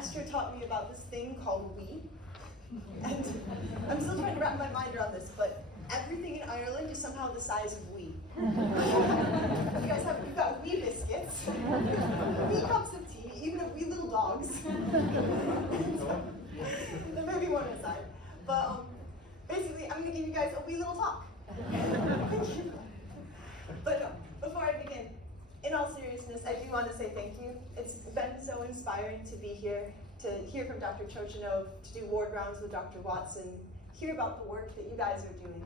Esther taught me about this thing called we. And I'm still trying to wrap my mind around this, but everything in Ireland is somehow the size of we. You've got wee biscuits, wee cups of tea, even wee little dogs. There may be one inside. But basically, I'm going to give you guys a wee little talk. But no, before I begin, in all seriousness, I do want to say thank you. It's been so inspiring to be here, to hear from Dr. Chochinov, to do ward rounds with Dr. Watson, hear about the work that you guys are doing.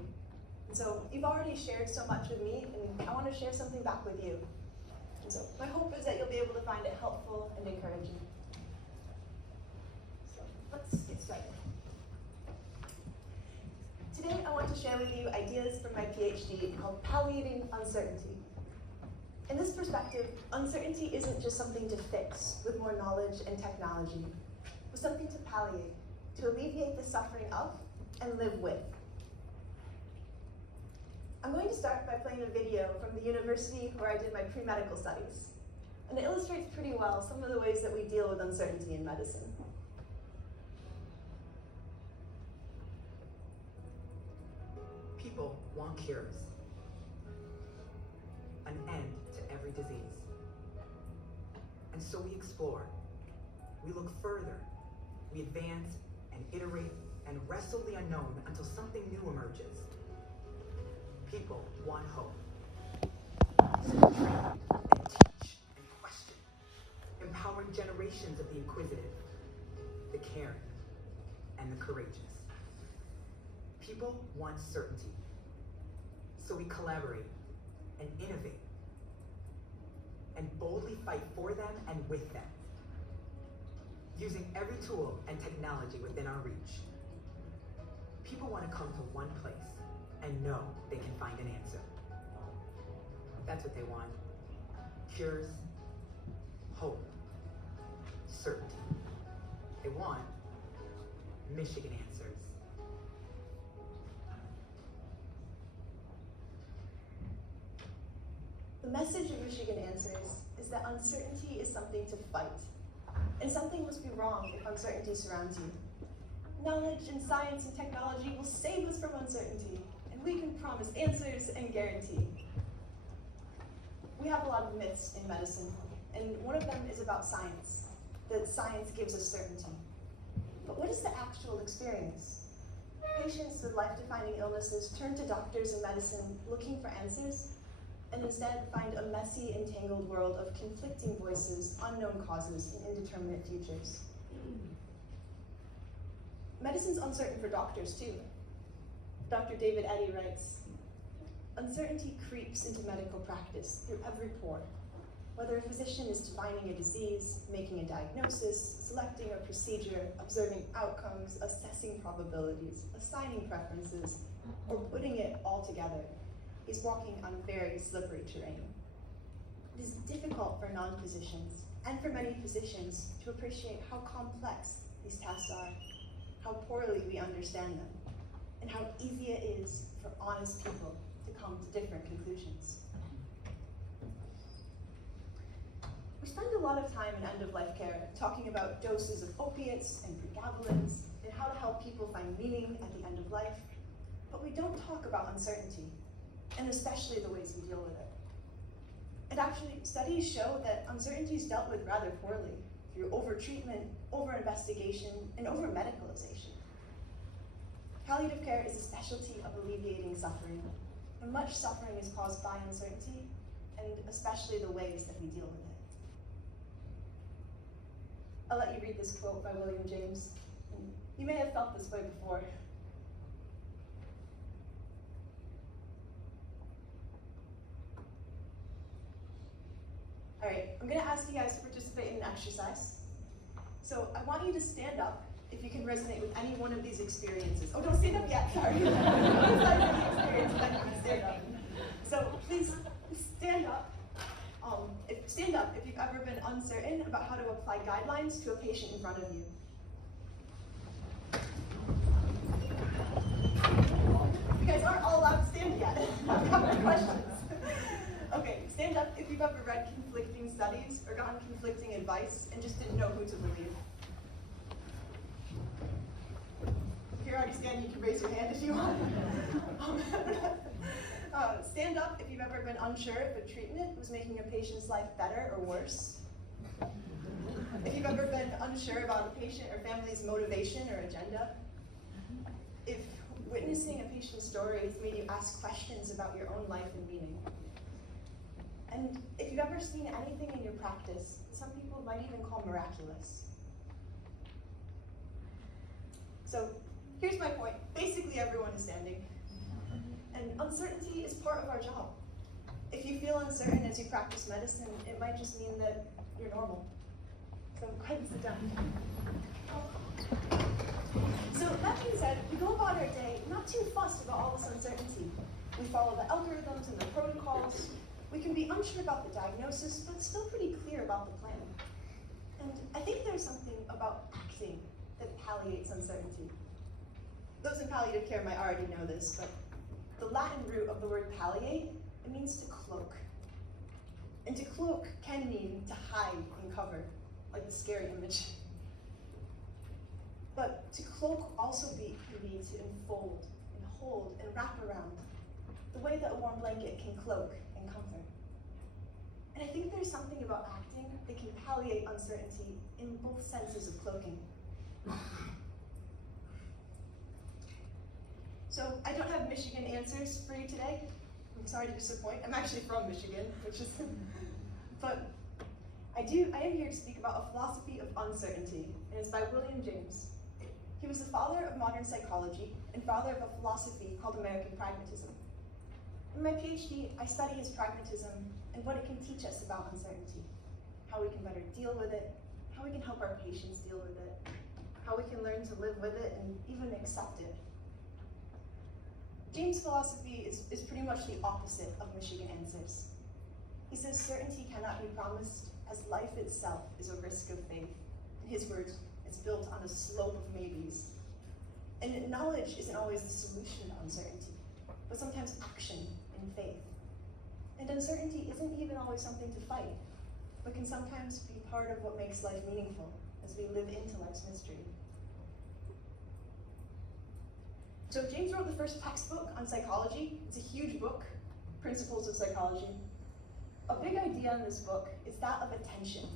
And so you've already shared so much with me, and I want to share something back with you. And so my hope is that you'll be able to find it helpful and encouraging. So let's get started. Today I want to share with you ideas from my PhD called Palliating Uncertainty. In this perspective, uncertainty isn't just something to fix with more knowledge and technology, but something to palliate, to alleviate the suffering of and live with. I'm going to start by playing a video from the university where I did my pre-medical studies, and it illustrates pretty well some of the ways that we deal with uncertainty in medicine. People want cures, an end to every disease. And so we explore, we look further, we advance and iterate and wrestle the unknown until something new emerges. People want hope. So we train and teach and question, empowering generations of the inquisitive, the caring, and the courageous. People want certainty. So we collaborate and innovate and boldly fight for them and with them, using every tool and technology within our reach. People want to come to one place and know they can find an answer. That's what they want. Cures, hope, certainty. They want Michigan answers. The message of Michigan Answers is that uncertainty is something to fight, and something must be wrong if uncertainty surrounds you. Knowledge and science and technology will save us from uncertainty, and we can promise answers and guarantee. We have a lot of myths in medicine, and one of them is about science, that science gives us certainty. But what is the actual experience? Patients with life-defining illnesses turn to doctors and medicine looking for answers, and instead find a messy, entangled world of conflicting voices, unknown causes, and indeterminate futures. Medicine's uncertain for doctors, too. Dr. David Eddy writes, "Uncertainty creeps into medical practice through every pore. Whether a physician is defining a disease, making a diagnosis, selecting a procedure, observing outcomes, assessing probabilities, assigning preferences, or putting it all together, he's walking on very slippery terrain. It is difficult for non-physicians, and for many physicians, to appreciate how complex these tasks are, how poorly we understand them, and how easy it is for honest people to come to different conclusions." We spend a lot of time in end-of-life care talking about doses of opiates and pregabalins and how to help people find meaning at the end of life, but we don't talk about uncertainty, and especially the ways we deal with it. And actually, studies show that uncertainty is dealt with rather poorly through over-treatment, over-investigation, and over-medicalization. Palliative care is a specialty of alleviating suffering, and much suffering is caused by uncertainty, and especially the ways that we deal with it. I'll let you read this quote by William James. You may have felt this way before. All right, I'm gonna ask you guys to participate in an exercise. So I want you to stand up if you can resonate with any one of these experiences. Oh, don't stand up yet, sorry. Stand up. So please stand up. Stand up if you've ever been uncertain about how to apply guidelines to a patient in front of you. You guys aren't all allowed to stand yet. I've got more questions. Okay, stand up if you've ever read conflicting studies or gotten conflicting advice and just didn't know who to believe. you're on scan, you can raise your hand if you want. Stand up if you've ever been unsure if a treatment was making a patient's life better or worse. If you've ever been unsure about a patient or family's motivation or agenda. If witnessing a patient's story has made you ask questions about your own life and meaning. And if you've ever seen anything in your practice, some people might even call miraculous. So here's my point. Basically everyone is standing. And uncertainty is part of our job. If you feel uncertain as you practice medicine, it might just mean that you're normal. So go ahead and sit down. So that being said, we go about our day not too fussed about all this uncertainty. We follow the algorithms and the protocols. We can be unsure about the diagnosis, but still pretty clear about the plan. And I think there's something about acting that palliates uncertainty. Those in palliative care might already know this, but the Latin root of the word palliate, it means to cloak. And to cloak can mean to hide and cover, like the scary image. But to cloak also can be to enfold and hold and wrap around, the way that a warm blanket can cloak and comfort. And I think there's something about acting that can palliate uncertainty in both senses of cloaking. So I don't have Michigan answers for you today. I'm sorry to disappoint. I'm actually from Michigan, which is, but I am here to speak about a philosophy of uncertainty, and it's by William James. He was the father of modern psychology and father of a philosophy called American pragmatism. In my PhD, I study his pragmatism and what it can teach us about uncertainty, how we can better deal with it, how we can help our patients deal with it, how we can learn to live with it and even accept it. James' philosophy is pretty much the opposite of Michigan answers. He says certainty cannot be promised as life itself is a risk of faith. In his words, it's built on a slope of maybes. And knowledge isn't always the solution to uncertainty, but sometimes action and faith. And uncertainty isn't even always something to fight, but can sometimes be part of what makes life meaningful as we live into life's mystery. So James wrote the first textbook on psychology. It's a huge book, Principles of Psychology. A big idea in this book is that of attention.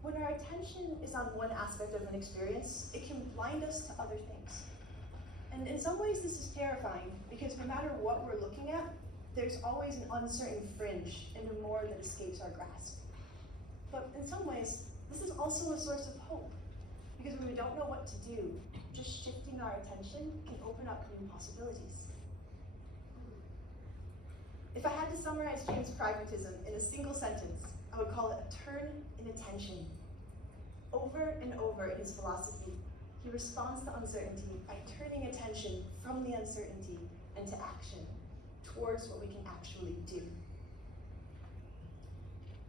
When our attention is on one aspect of an experience, it can blind us to other things. And in some ways this is terrifying, because no matter what we're looking at, there's always an uncertain fringe into more that escapes our grasp. But in some ways, this is also a source of hope, because when we don't know what to do, just shifting our attention can open up new possibilities. If I had to summarize James' pragmatism in a single sentence, I would call it a turn in attention. Over and over in his philosophy, he responds to uncertainty by turning attention from the uncertainty into action, towards what we can actually do.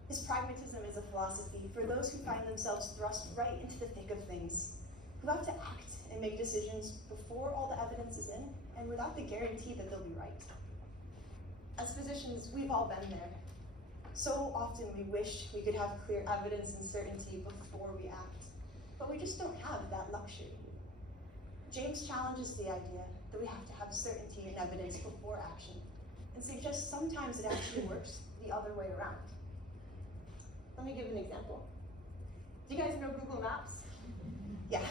His pragmatism is a philosophy for those who find themselves thrust right into the thick of things, who have to act and make decisions before all the evidence is in, and without the guarantee that they'll be right. As physicians, we've all been there. So often we wish we could have clear evidence and certainty before we act, but we just don't have that luxury. James challenges the idea that we have to have certainty and evidence before action, and suggests sometimes it actually works the other way around. Let me give an example. Do you guys know Google Maps? Yeah.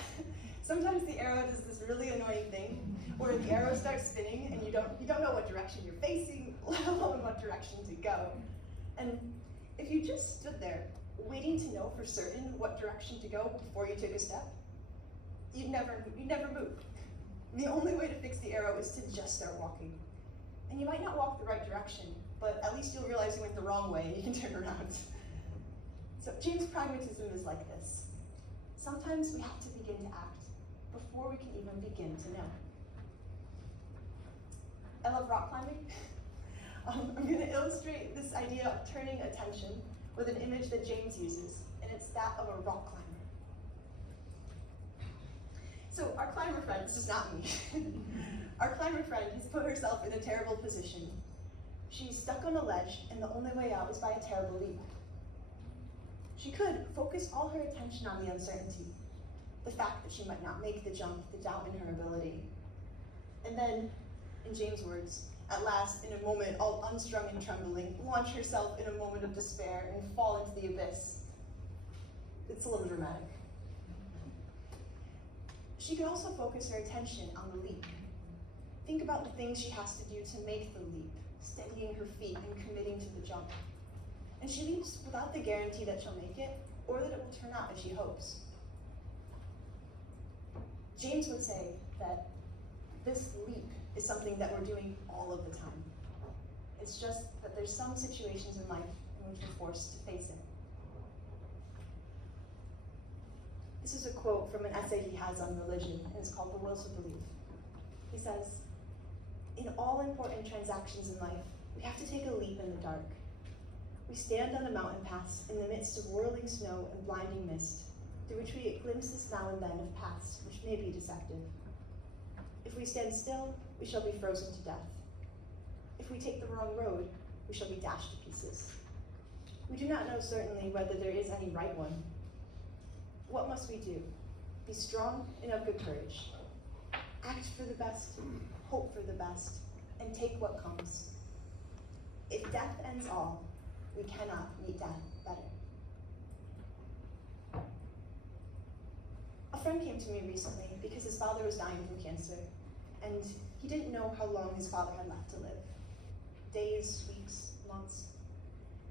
Sometimes the arrow does this really annoying thing where the arrow starts spinning and you don't know what direction you're facing, let alone what direction to go. And if you just stood there waiting to know for certain what direction to go before you took a step, you'd never move. The only way to fix the arrow is to just start walking. And you might not walk the right direction, but at least you'll realize you went the wrong way and you can turn around. So James' pragmatism is like this. Sometimes we have to begin to act before we can even begin to know. I love rock climbing. I'm going to illustrate this idea of turning attention with an image that James uses, and it's that of a rock climber. So our climber friend, this is not me, our climber friend has put herself in a terrible position. She's stuck on a ledge, and the only way out is by a terrible leap. She could focus all her attention on the uncertainty, the fact that she might not make the jump, the doubt in her ability. And then, in James' words, at last, in a moment, all unstrung and trembling, launch herself in a moment of despair and fall into the abyss. It's a little dramatic. She could also focus her attention on the leap. Think about the things she has to do to make the leap, steadying her feet and committing to the jump. And she leaps without the guarantee that she'll make it, or that it will turn out as she hopes. James would say that this leap is something that we're doing all of the time. It's just that there's some situations in life in which we're forced to face it. This is a quote from an essay he has on religion, and it's called The Will to Believe. He says, "In all important transactions in life, we have to take a leap in the dark. We stand on a mountain pass in the midst of whirling snow and blinding mist, through which we get glimpses now and then of past which may be deceptive. If we stand still, we shall be frozen to death. If we take the wrong road, we shall be dashed to pieces. We do not know certainly whether there is any right one. What must we do? Be strong and of good courage. Act for the best, hope for the best, and take what comes. If death ends all, we cannot meet death better." A friend came to me recently because his father was dying from cancer, and he didn't know how long his father had left to live. Days, weeks, months.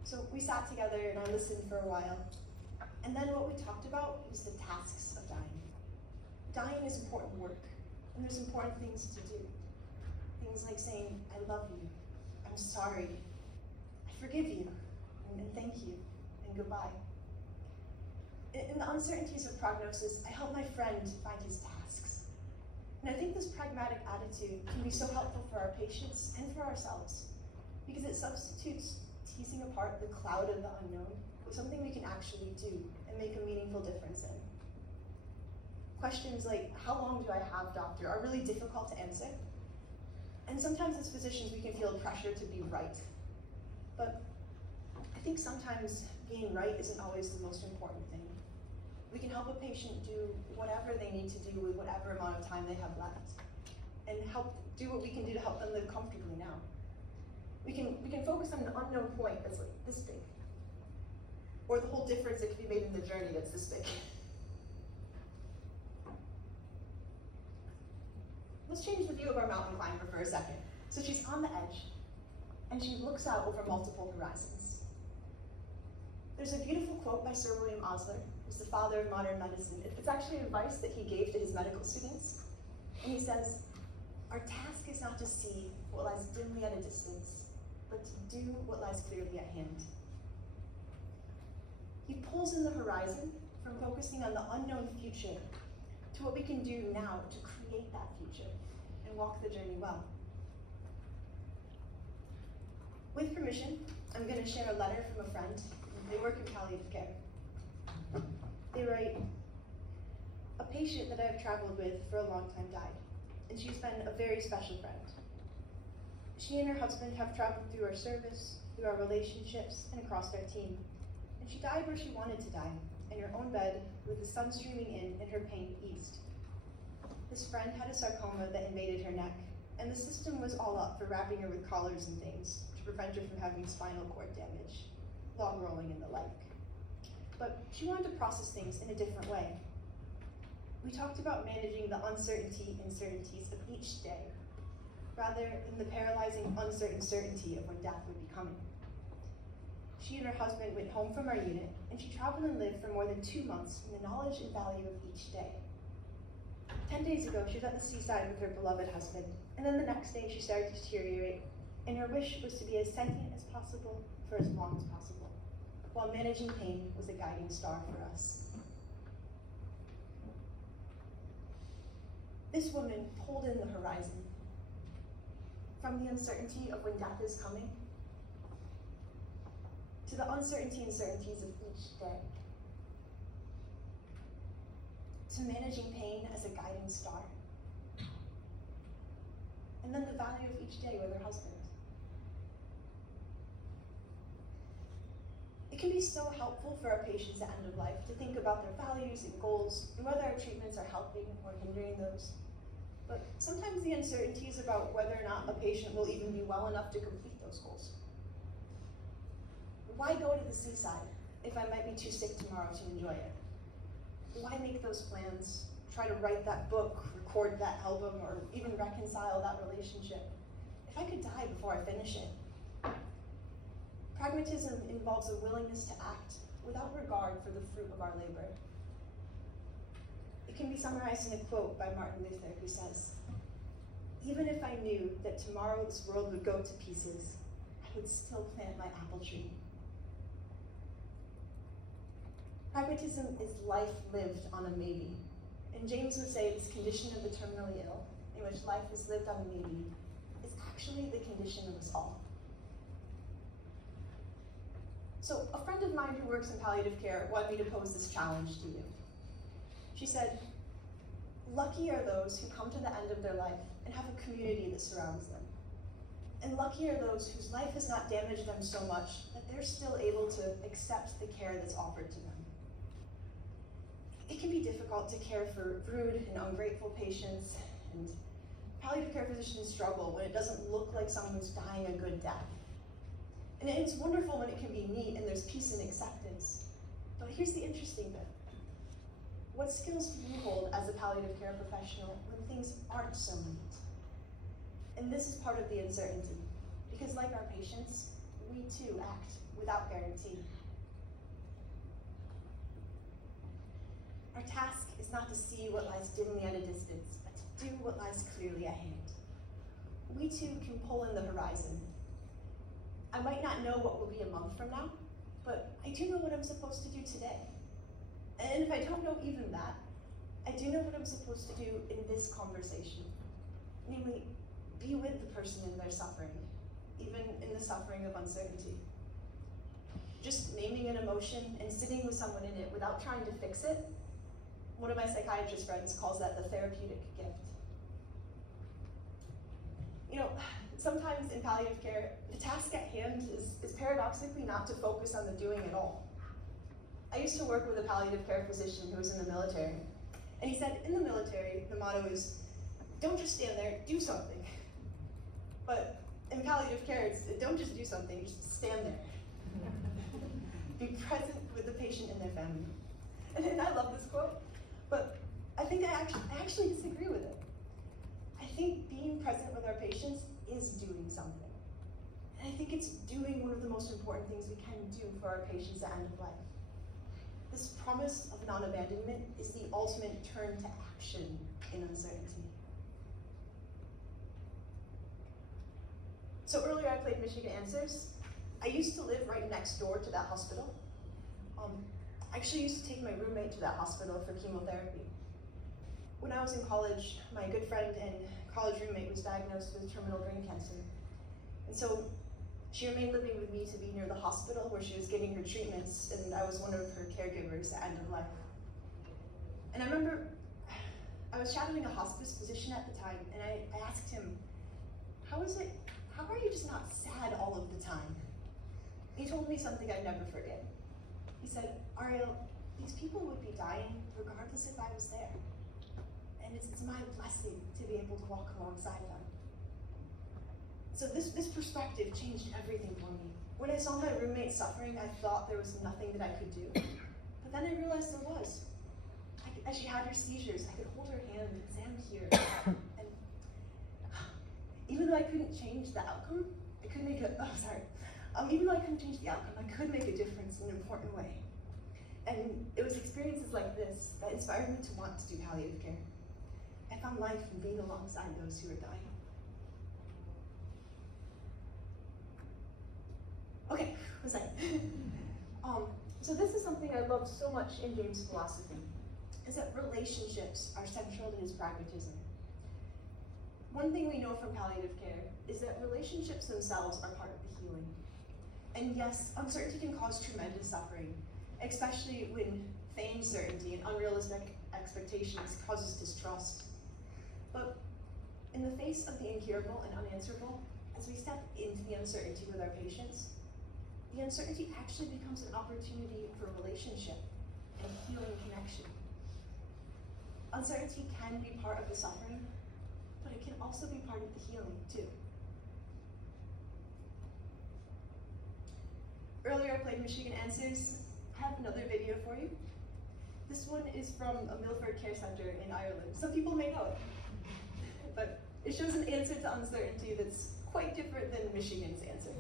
So we sat together and I listened for a while. And then what we talked about was the tasks of dying. Dying is important work, and there's important things to do. Things like saying, "I love you," "I'm sorry," "I forgive you," and "thank you," and "goodbye." In the uncertainties of prognosis, I helped my friend find his tasks. And I think this pragmatic attitude can be so helpful for our patients and for ourselves, because it substitutes teasing apart the cloud of the unknown with something we can actually do and make a meaningful difference in. Questions like, "How long do I have, doctor?" are really difficult to answer. And sometimes as physicians, we can feel pressure to be right. But I think sometimes being right isn't always the most important thing. We can help a patient do whatever they need to do with whatever amount of time they have left, and help do what we can do to help them live comfortably now. We can focus on the unknown point that's like this big, or the whole difference that can be made in the journey that's this big. Let's change the view of our mountain climber for a second. So she's on the edge, and she looks out over multiple horizons. There's a beautiful quote by Sir William Osler, who's the father of modern medicine. It's actually advice that he gave to his medical students. And he says, "Our task is not to see what lies dimly at a distance, but to do what lies clearly at hand." He pulls in the horizon from focusing on the unknown future to what we can do now to create that future and walk the journey well. With permission, I'm going to share a letter from a friend. They work in palliative care. They write, "A patient that I've traveled with for a long time died, and she's been a very special friend. She and her husband have traveled through our service, through our relationships, and across our team. And she died where she wanted to die, in her own bed, with the sun streaming in and her pain eased. This friend had a sarcoma that invaded her neck, and the system was all up for wrapping her with collars and things to prevent her from having spinal cord damage, log rolling and the like. But she wanted to process things in a different way. We talked about managing the uncertainty and certainties of each day, rather than the paralyzing uncertain certainty of when death would be coming. She and her husband went home from our unit, and she traveled and lived for more than 2 months in the knowledge and value of each day. 10 days ago, she was at the seaside with her beloved husband, and then the next day she started to deteriorate, and her wish was to be as sentient as possible for as long as possible, while managing pain was a guiding star for us." This woman pulled in the horizon from the uncertainty of when death is coming to the uncertainty and certainties of each day, to managing pain as a guiding star, and then the value of each day with her husband. It can be so helpful for our patients at end of life to think about their values and goals and whether our treatments are helping or hindering those. But sometimes the uncertainty is about whether or not a patient will even be well enough to complete those goals. Why go to the seaside if I might be too sick tomorrow to enjoy it? Why make those plans, try to write that book, record that album, or even reconcile that relationship if I could die before I finish it? Pragmatism involves a willingness to act without regard for the fruit of our labor. It can be summarized in a quote by Martin Luther, who says, "Even if I knew that tomorrow this world would go to pieces, I would still plant my apple tree." Pragmatism is life lived on a maybe. And James would say this condition of the terminally ill, in which life is lived on a maybe, is actually the condition of us all. So a friend of mine who works in palliative care wanted me to pose this challenge to you. She said, "Lucky are those who come to the end of their life and have a community that surrounds them. And lucky are those whose life has not damaged them so much that they're still able to accept the care that's offered to them." It can be difficult to care for rude and ungrateful patients, and palliative care physicians struggle when it doesn't look like someone's dying a good death. And it's wonderful when it can be neat and there's peace and acceptance. But here's the interesting bit. What skills do you hold as a palliative care professional when things aren't so neat? And this is part of the uncertainty, because like our patients, we too act without guarantee. Our task is not to see what lies dimly at a distance, but to do what lies clearly at hand. We too can pull in the horizon. I might not know what will be a month from now, but I do know what I'm supposed to do today. And if I don't know even that, I do know what I'm supposed to do in this conversation. Namely, be with the person in their suffering, even in the suffering of uncertainty. Just naming an emotion and sitting with someone in it without trying to fix it, one of my psychiatrist friends calls that the therapeutic gift. You know, sometimes in palliative care, the task at hand is paradoxically not to focus on the doing at all. I used to work with a palliative care physician who was in the military, and he said in the military, the motto is, don't just stand there, do something. But in palliative care, it's don't just do something, just stand there. Be present with the patient and their family. And I love this quote, but I think I actually disagree with it. I think being present with our patients is doing something. And I think it's doing one of the most important things we can do for our patients at end of life. This promise of non-abandonment is the ultimate turn to action in uncertainty. So earlier I played Michigan Answers. I used to live right next door to that hospital. I actually used to take my roommate to that hospital for chemotherapy. When I was in college, my good friend and college roommate was diagnosed with terminal brain cancer. And so she remained living with me to be near the hospital where she was getting her treatments, and I was one of her caregivers at end of life. And I remember I was shadowing a hospice physician at the time, and I asked him, how are you just not sad all of the time? He told me something I'd never forget. He said, Ariel, these people would be dying regardless if I was there. And it's my blessing to be able to walk alongside them. So this perspective changed everything for me. When I saw my roommate suffering, I thought there was nothing that I could do. But then I realized there was. As she had her seizures, I could hold her hand and say, I'm here. And even though I couldn't change the outcome, even though I couldn't change the outcome, I could make a difference in an important way. And it was experiences like this that inspired me to want to do palliative care. I found life in being alongside those who are dying. Okay, what was I? So this is something I love so much in James' philosophy, is that relationships are central to his pragmatism. One thing we know from palliative care is that relationships themselves are part of the healing. And yes, uncertainty can cause tremendous suffering, especially when feigned certainty and unrealistic expectations causes distrust. But in the face of the incurable and unanswerable, as we step into the uncertainty with our patients, the uncertainty actually becomes an opportunity for relationship and healing connection. Uncertainty can be part of the suffering, but it can also be part of the healing too. Earlier I played Michigan Answers. I have another video for you. This one is from a Milford Care Center in Ireland. Some people may know it, but it shows an answer to uncertainty that's quite different than Michigan's answer.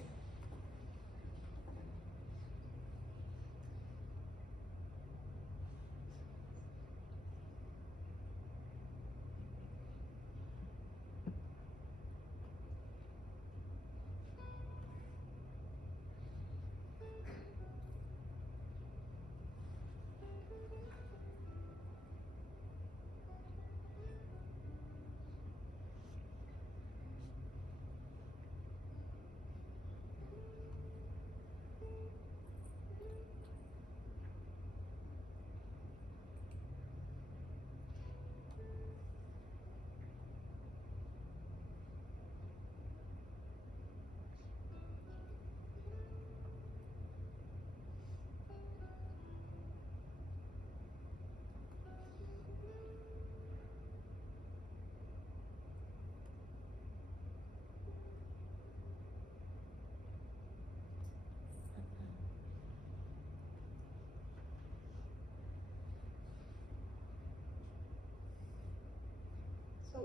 So,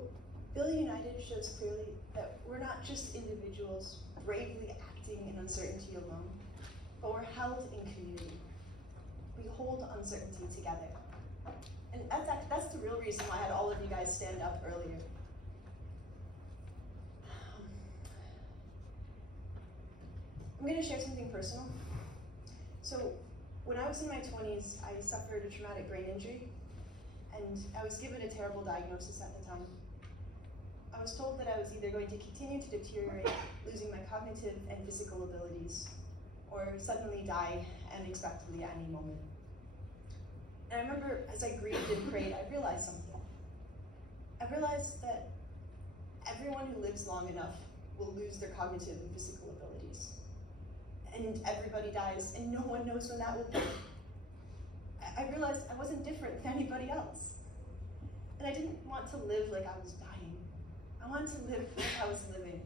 Billy United shows clearly that we're not just individuals bravely acting in uncertainty alone, but we're held in community. We hold uncertainty together. And that's the real reason why I had all of you guys stand up earlier. I'm going to share something personal. So, when I was in my 20s, I suffered a traumatic brain injury, and I was given a terrible diagnosis at the time. I was told that I was either going to continue to deteriorate, losing my cognitive and physical abilities, or suddenly die unexpectedly at any moment. And I remember as I grieved and prayed, I realized something. I realized that everyone who lives long enough will lose their cognitive and physical abilities. And everybody dies, and no one knows when that will be. I realized I wasn't different than anybody else. And I didn't want to live like I was dying. I wanted to live like I was living.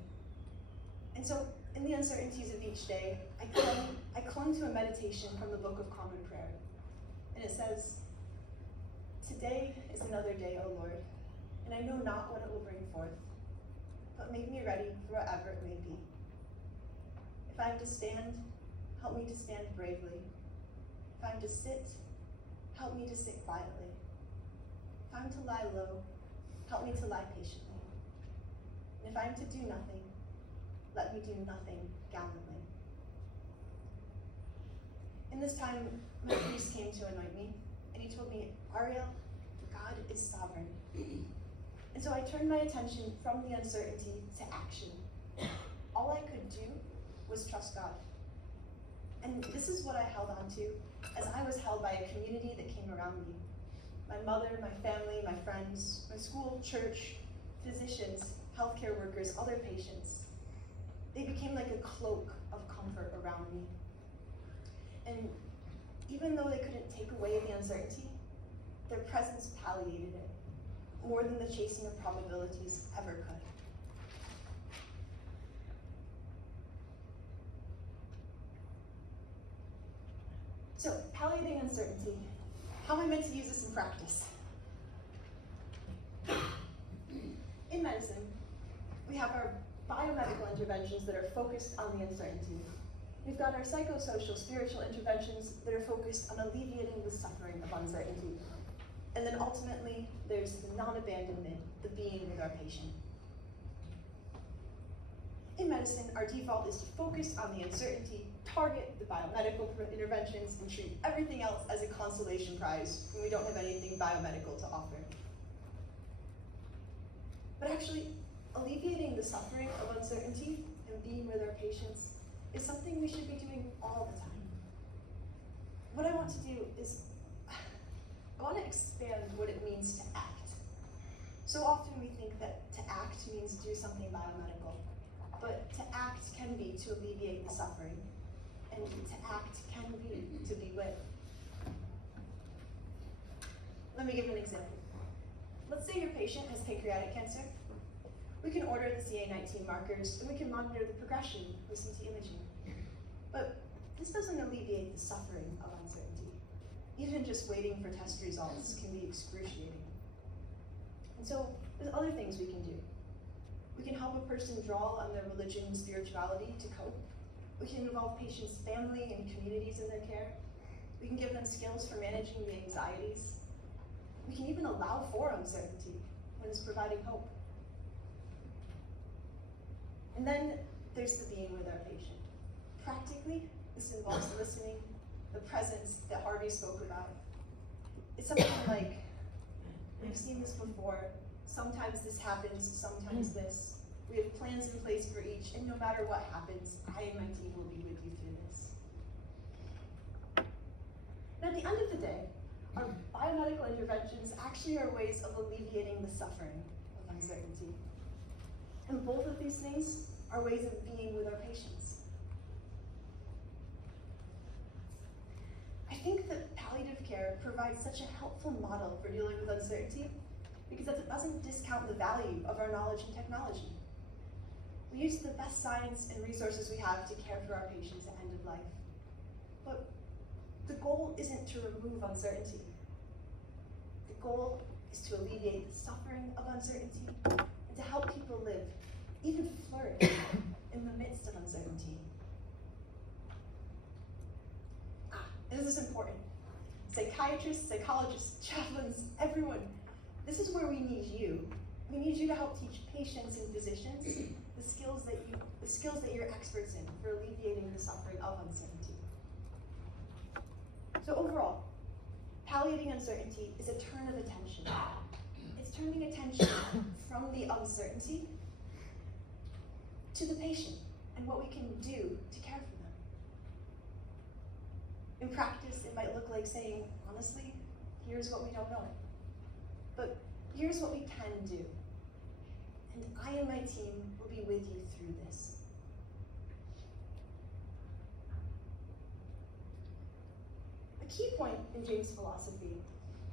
And so, in the uncertainties of each day, I clung to a meditation from the Book of Common Prayer. And it says, "Today is another day, O Lord, and I know not what it will bring forth, but make me ready for whatever it may be. If I am to stand, help me to stand bravely. If I am to sit, help me to sit quietly. If I am to lie low, help me to lie patiently. And if I am to do nothing, let me do nothing gallantly." In this time, my priest came to anoint me, and he told me, "Ariel, God is sovereign." And so I turned my attention from the uncertainty to action. All I could do was trust God. And this is what I held on to as I was held by a community that came around me. My mother, my family, my friends, my school, church, physicians, healthcare workers, other patients. They became like a cloak of comfort around me. And even though they couldn't take away the uncertainty, their presence palliated it more than the chasing of probabilities ever could. So, palliating uncertainty. How am I meant to use this in practice? In medicine, we have our biomedical interventions that are focused on the uncertainty. We've got our psychosocial, spiritual interventions that are focused on alleviating the suffering of uncertainty. And then ultimately, there's the non-abandonment, the being with our patient. In medicine, our default is to focus on the uncertainty, target the biomedical interventions, and treat everything else as a consolation prize when we don't have anything biomedical to offer. But actually, alleviating the suffering of uncertainty and being with our patients is something we should be doing all the time. What I want to do is, I want to expand what it means to act. So often we think that to act means do something biomedical, but to act can be to alleviate the suffering. and to act can be to be with. Let me give an example. Let's say your patient has pancreatic cancer. We can order the CA19 markers and we can monitor the progression with CT imaging. But this doesn't alleviate the suffering of uncertainty. Even just waiting for test results can be excruciating. And so there's other things we can do. We can help a person draw on their religion and spirituality to cope. We can involve patients' family and communities in their care. We can give them skills for managing the anxieties. We can even allow for uncertainty when it's providing hope. And then there's the being with our patient. Practically, this involves listening, the presence that Harvey spoke about. It's something like, we've seen this before, sometimes this happens, sometimes this. We have plans in place for each, and no matter what happens, I and my team will be with you through this. And at the end of the day, our biomedical interventions actually are ways of alleviating the suffering of uncertainty. And both of these things are ways of being with our patients. I think that palliative care provides such a helpful model for dealing with uncertainty because it doesn't discount the value of our knowledge and technology. We use the best science and resources we have to care for our patients at end of life. But the goal isn't to remove uncertainty. The goal is to alleviate the suffering of uncertainty and to help people live, even flourish, in the midst of uncertainty. And this is important. Psychiatrists, psychologists, chaplains, everyone, this is where we need you. We need you to help teach patients and physicians the skills that you're experts in for alleviating the suffering of uncertainty. So overall, palliating uncertainty is a turn of attention. It's turning attention from the uncertainty to the patient and what we can do to care for them. In practice, it might look like saying, honestly, here's what we don't know, but here's what we can do. And I and my team will be with you through this. A key point in James' philosophy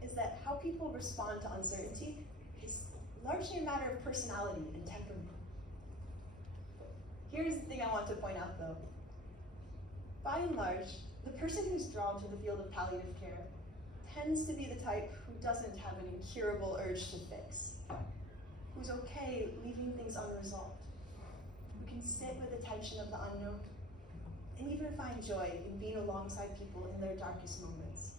is that how people respond to uncertainty is largely a matter of personality and temperament. Here's the thing I want to point out though. By and large, the person who's drawn to the field of palliative care tends to be the type who doesn't have an incurable urge to fix, who's okay leaving things unresolved, who can sit with the tension of the unknown, and even find joy in being alongside people in their darkest moments.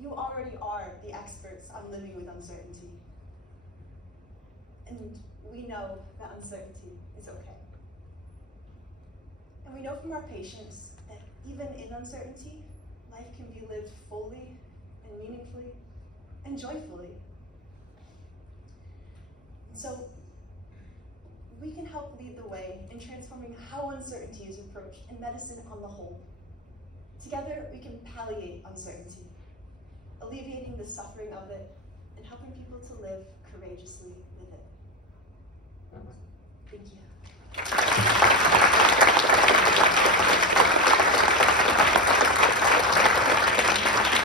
You already are the experts on living with uncertainty. And we know that uncertainty is okay. And we know from our patients that even in uncertainty, life can be lived fully and meaningfully and joyfully. So we can help lead the way in transforming how uncertainty is approached in medicine on the whole. Together, we can palliate uncertainty, alleviating the suffering of it and helping people to live courageously with it. Thank you.